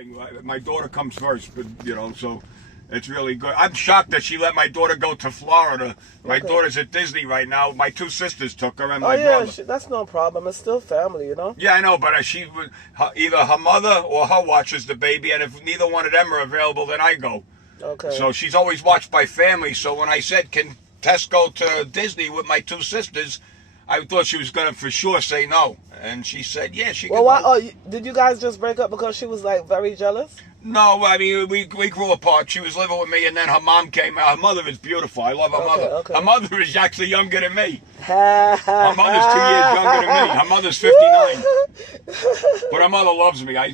thing. My daughter comes first, but so it's really good. I'm shocked that she let my daughter go to Florida. My daughter's at Disney right now. My two sisters took her, and my brother. That's no problem. It's still family. Yeah, I know, but either her mother or her watches the baby, and if neither one of them are available, then I go. Okay. So she's always watched by family. So when I said, "Can Tess go to Disney with my two sisters?" I thought she was gonna for sure say no, and she said, "Yeah, she." Well, why? Oh, did you guys just break up because she was like very jealous? No, I mean we grew apart. She was living with me, and then her mom came out. Her mother is beautiful. I love her mother. Okay. Her mother is actually younger than me. Her mother's 2 years younger than me. Her mother's 59. But her mother loves me. I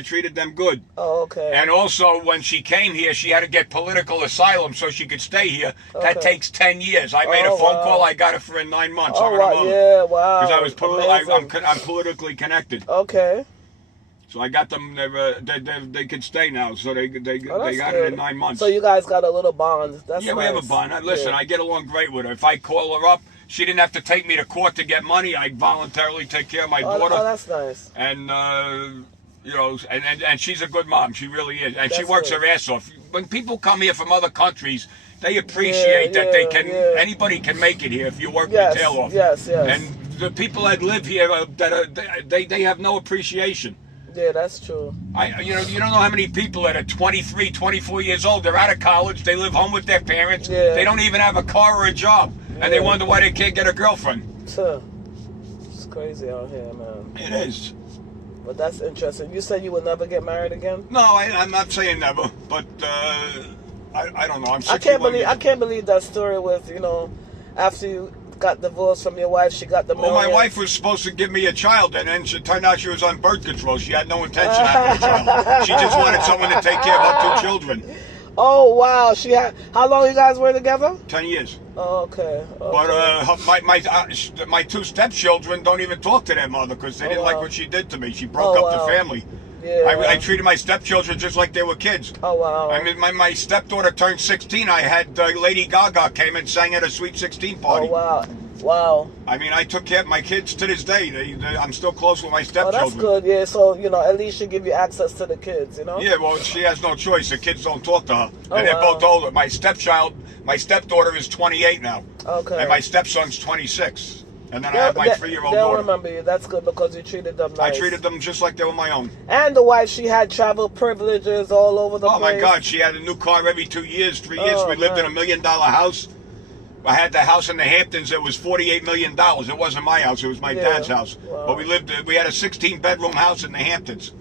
treated them good. Oh, okay. And also, when she came here, she had to get political asylum so she could stay here. That takes 10 years. I made a phone call. I got it for in 9 months. Oh, wow. Yeah, wow. Because I was I'm politically connected. Okay. So I got them. They can stay now. So they got it in 9 months. So you guys got a little bond. That's nice. We have a bond. Listen, I get along great with her. If I call her up, she didn't have to take me to court to get money. I voluntarily take care of my daughter. Oh, that's nice. And and she's a good mom. She really is. And she works her ass off. When people come here from other countries, they appreciate that anybody can make it here if you work your tail off. Yes. And the people that live here they have no appreciation. Yeah, that's true. You don't know how many people that are 23, 24 years old. They're out of college. They live home with their parents. Yeah. They don't even have a car or a job, and they wonder why they can't get a girlfriend. It's crazy out here, man. It is. But that's interesting. You said you would never get married again? No, I'm not saying never, but I don't know. I'm 61 I can't believe that story with after you got divorced from your wife, she got the million. Well, my wife was supposed to give me a child, and then it turned out she was on birth control. She had no intention of having a child. She just wanted someone to take care of her two children. Oh, wow. How long you guys were together? 10 years. Oh, okay. But my two stepchildren don't even talk to their mother because they didn't like what she did to me. She broke up the family. Yeah. I treated my stepchildren just like they were kids. Oh, wow. I mean, my stepdaughter turned 16. I had Lady Gaga came and sang at a Sweet 16 party. Oh, wow. Wow. I mean, I took care of my kids to this day. I'm still close with my stepchildren. Oh, that's good. Yeah, so, at least she give you access to the kids, Yeah, well, she has no choice. The kids don't talk to her. And they're both older. My stepdaughter is 28 now. Okay. And my stepson's 26. And then I have my 3-year-old daughter. They'll remember you. That's good because you treated them nice. I treated them just like they were my own. And the wife, she had travel privileges all over the place. Oh, my God. She had a new car every 2 years, 3 years. We lived in $1 million house. I had the house in the Hamptons. It was $48 million. It wasn't my house. It was my dad's house. Wow. But we had a 16-bedroom house in the Hamptons.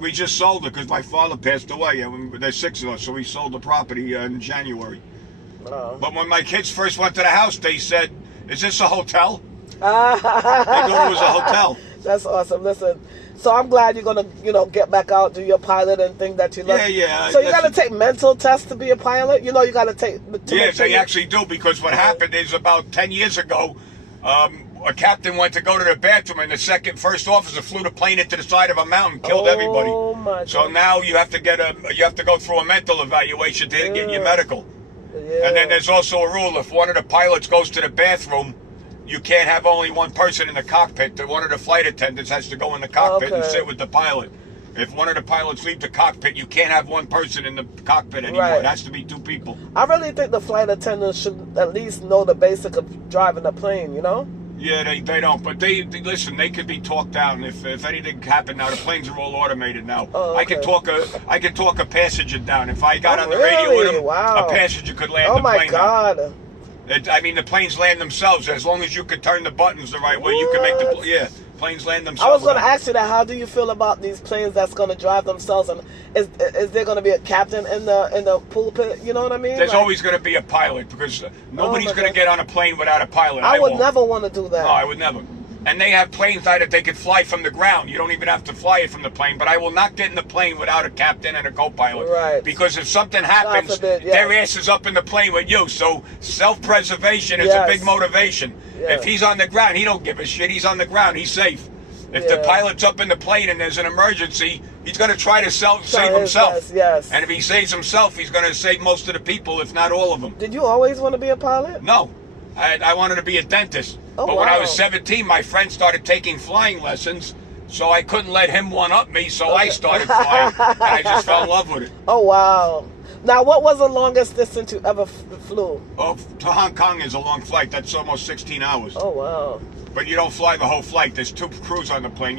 We just sold it because my father passed away. There's 6 of us, so we sold the property in January. Oh. But when my kids first went to the house, they said, "Is this a hotel?" They thought it was a hotel. That's awesome. Listen, so I'm glad you're gonna, get back out, do your pilot and think that you love. Yeah. So you gotta take mental tests to be a pilot. You gotta take. They actually do because what happened is about 10 years ago, a captain went to go to the bathroom and the first officer flew the plane into the side of a mountain, killed everybody. Oh my God. So now you have to go through a mental evaluation to get your medical. Yeah. And then there's also a rule: if one of the pilots goes to the bathroom, you can't have only one person in the cockpit. One of the flight attendants has to go in the cockpit and sit with the pilot. If one of the pilots leave the cockpit, you can't have one person in the cockpit anymore. Right. It has to be 2 people. I really think the flight attendants should at least know the basic of driving a plane, Yeah, they don't. But they listen, they could be talked down if anything happened. Now the planes are all automated now. Oh, okay. I can talk a passenger down. If I got on the radio with him, a passenger could land the plane. Oh my God. Out. The planes land themselves. As long as you can turn the buttons the right way, you can make planes land themselves. I was going to ask you that. How do you feel about these planes that's going to drive themselves? And is there going to be a captain in the pulpit? You know what I mean? There's always going to be a pilot because nobody's going to get on a plane without a pilot. I would never want to do that. No, I would never. And they have planes that they could fly from the ground. You don't even have to fly it from the plane. But I will not get in the plane without a captain and a co-pilot. Right. Because if something happens, their ass is up in the plane with you. So self-preservation is a big motivation. If he's on the ground, he don't give a shit. He's on the ground. He's safe. If the pilot's up in the plane and there's an emergency, he's going to try to save himself. Yes. And if he saves himself, he's going to save most of the people, if not all of them. Did you always want to be a pilot? No. I wanted to be a dentist. But when I was 17, my friend started taking flying lessons. So I couldn't let him one-up me, so I started flying, and I just fell in love with it. Oh, wow. Now, what was the longest distance you ever flew? Oh, to Hong Kong is a long flight. That's almost 16 hours. Oh, wow. But you don't fly the whole flight. There's 2 crews on the plane.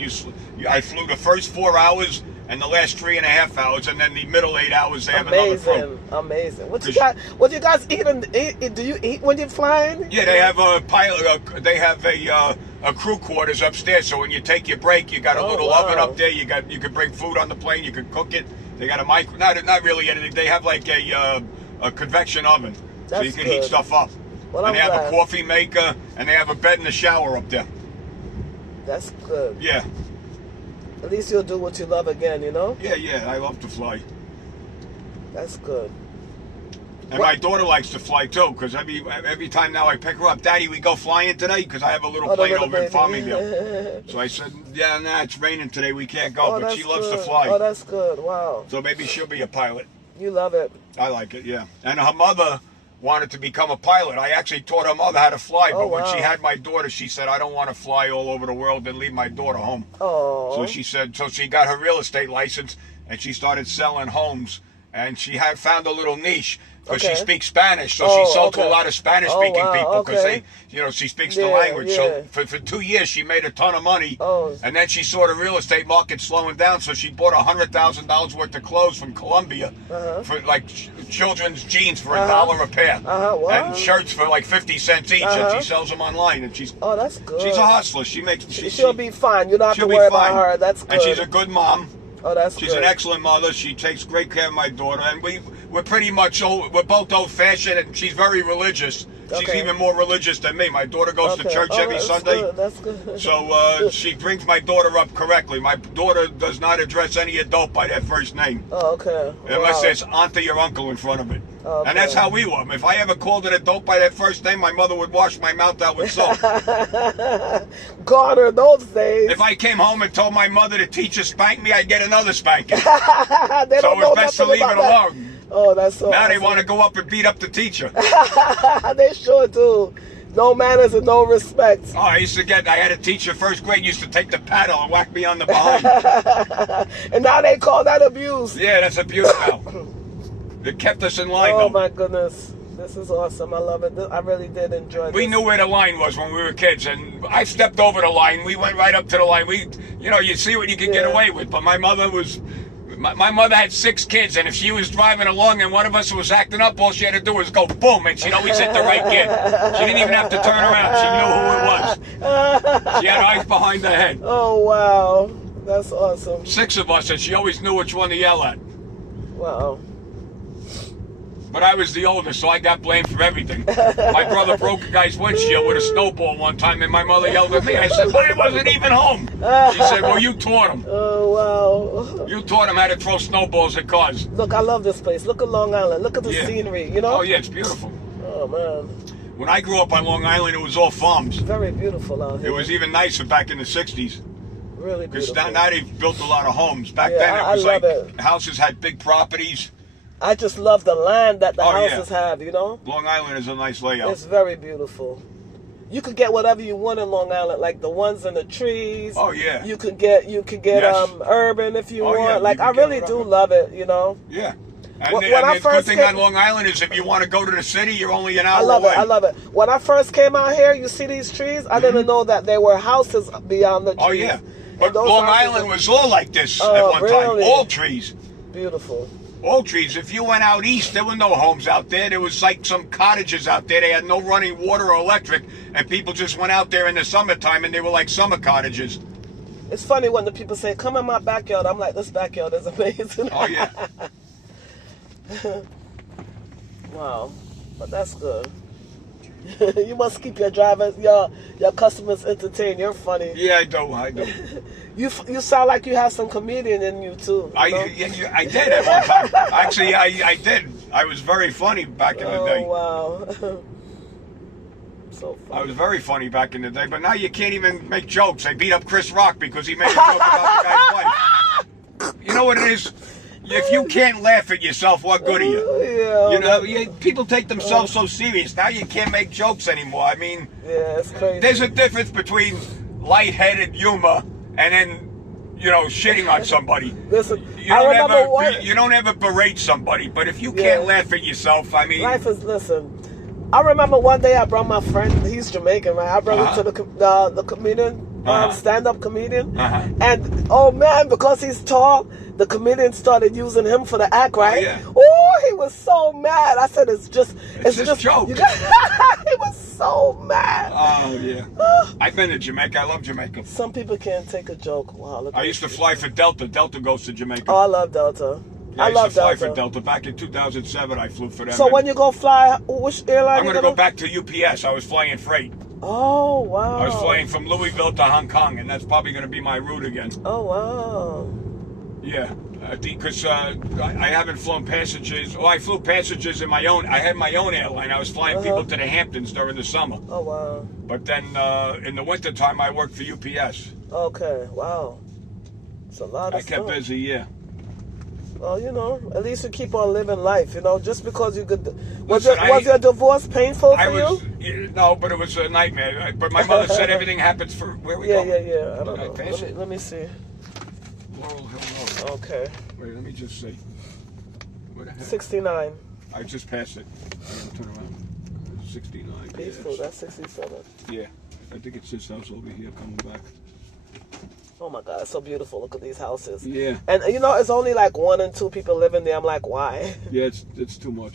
I flew the first 4 hours and the last 3.5 hours, and then the middle 8 hours they have another crew. Amazing. What you guys eat? Do you eat when you're flying? Yeah, they have a pilot. They have a crew quarters upstairs. So when you take your break, you got a little oven up there. You can bring food on the plane. You can cook it. They got a micro. Not really anything. They have like a convection oven, so you can heat stuff up. Well, and they have a coffee maker, and they have a bed and a shower up there. That's good. Yeah. At least you'll do what you love again, you know? Yeah, I love to fly. That's good. And my daughter likes to fly too, because every time now I pick her up, Daddy, we go flying today? Because I have a little plane over in Farmingdale. So I said, yeah, nah, it's raining today, we can't go, but she loves to fly. Oh, that's good, wow. So maybe she'll be a pilot. You love it. I like it, yeah. And her mother wanted to become a pilot. I actually taught her mother how to fly, but when she had my daughter, she said, I don't want to fly all over the world and leave my daughter home. Oh. So she said, so she got her real estate license, and she started selling homes, and she had found a little niche. Because she speaks Spanish, so she sold to a lot of Spanish-speaking people because they, she speaks the language. Yeah. So for 2 years, she made a ton of money, and then she saw the real estate market slowing down, so she bought $100,000 worth of clothes from Colombia for like children's jeans for $1 a pair, and shirts for like 50 cents each, and she sells them online. And she's that's good. She's a hustler. She'll be fine. You don't have to worry about her. That's good. And she's a good mom. Oh, that's She's an excellent mother. She takes great care of my daughter, and we're pretty much we're both old-fashioned, and she's very religious. She's even more religious than me. My daughter goes to church every Sunday. Good. That's good. So she brings my daughter up correctly. My daughter does not address any adult by their first name. Oh, okay. Unless there's auntie or uncle in front of it. Okay. And that's how we were. If I ever called an adult by their first name, my mother would wash my mouth out with soap. Gone are those days. If I came home and told my mother the teacher spanked me, I'd get another spanking. So it was best to leave it alone. Oh, that's so Now awesome. they want to go up and beat up the teacher. They sure do. No manners and no respect. Oh, I had a teacher first grade used to take the paddle and whack me on the behind. And now they call that abuse. Yeah, that's abuse now. It kept us in line, though. Oh, my goodness. This is awesome. I love it. I really did enjoy this. We knew where the line was when we were kids, and I stepped over the line. We went right up to the line. You see what you can get away with. But my mother had 6 kids, and if she was driving along and one of us was acting up, all she had to do was go boom, and she'd always hit the right kid. She didn't even have to turn around. She knew who it was. She had eyes behind her head. Oh, wow. That's awesome. 6 of us, and she always knew which one to yell at. Wow. But I was the oldest, so I got blamed for everything. My brother broke a guy's windshield with a snowball one time, and my mother yelled at me. I said, I wasn't even home. She said, well, you taught him. Oh, wow. You taught him how to throw snowballs at cars. Look, I love this place. Look at Long Island. Look at the scenery, Oh, yeah, it's beautiful. Oh, man. When I grew up on Long Island, it was all farms. Very beautiful out here. It was even nicer back in the 60s. Really beautiful. Because now they've built a lot of homes. Back then, it was like houses had big properties. I just love the land that the houses have, Long Island is a nice layout. It's very beautiful. You could get whatever you want in Long Island, like the ones in the trees. Oh, yeah. You could get urban if you want. Yeah, like, I really do love it, Yeah. And the good thing on Long Island is if you want to go to the city, you're only an hour away. I love it. When I first came out here, you see these trees? I didn't know that there were houses beyond the trees. Oh, yeah. But Long Island was all like this at one time. All trees. Beautiful. All trees. If you went out east, there were no homes out there. There was like some cottages out there. They had no running water or electric, and people just went out there in the summertime, and they were like summer cottages. It's funny when the people say, come in my backyard. I'm like, this backyard is amazing. Oh, yeah. Wow. But that's good. You must keep your drivers, your customers entertained. You're funny. Yeah, I do. You sound like you have some comedian in you too. I did at one time. Actually, I did. I was very funny back in the day. Oh, wow. So funny. I was very funny back in the day, but now you can't even make jokes. They beat up Chris Rock because he made a joke about the guy's wife. You know what it is? If you can't laugh at yourself, what good are you? People take themselves so serious. Now you can't make jokes anymore. I mean, yeah, it's crazy. There's a difference between lightheaded humor and then shitting on somebody. Listen, I remember one. You don't ever berate somebody, but if you Yeah. can't laugh at yourself, I mean, Life is, listen. I remember one day I brought my friend. He's Jamaican, right? I brought him to the comedian, stand-up comedian, and oh man, because he's tall, the comedian started using him for the act, right? yeah. Oh, he was so mad. I said, it's just joke. He was so mad. Oh yeah. I've been to Jamaica. I love Jamaica. Some people can't take a joke. Wow, look I at used to this. fly for Delta. Delta goes to Jamaica. Oh, I love Delta. Yeah, I used love to fly Delta. for Delta. Back in 2007, I flew for them. So when you go fly, which airline? I'm going to go back to UPS. I was flying freight. Oh wow. I was flying from Louisville to Hong Kong, and that's probably going to be my route again. Oh wow. Yeah, because I haven't flown passengers. Well, I flew passengers in my own. I had my own airline. I was flying people to the Hamptons during the summer. Oh wow. But then in the wintertime, I worked for UPS. Okay. Wow. It's a lot of I kept stuff. busy, yeah. Well, at least you keep on living life. Just because you could. Was Listen, was your divorce painful for No, but it was a nightmare. But my mother said everything happens for where we go. Yeah. I don't know. Pass it. Let me see. Laurel Hill Road. Okay. Wait, let me just see. What the heck? 69. I just passed it. I gotta turn around. 69. Peaceful. Yes. That's 67. Yeah. I think it's this house over here coming back. Oh my God, it's so beautiful. Look at these houses. Yeah. And it's only like 1 and 2 people living there. I'm like, why? Yeah, it's too much.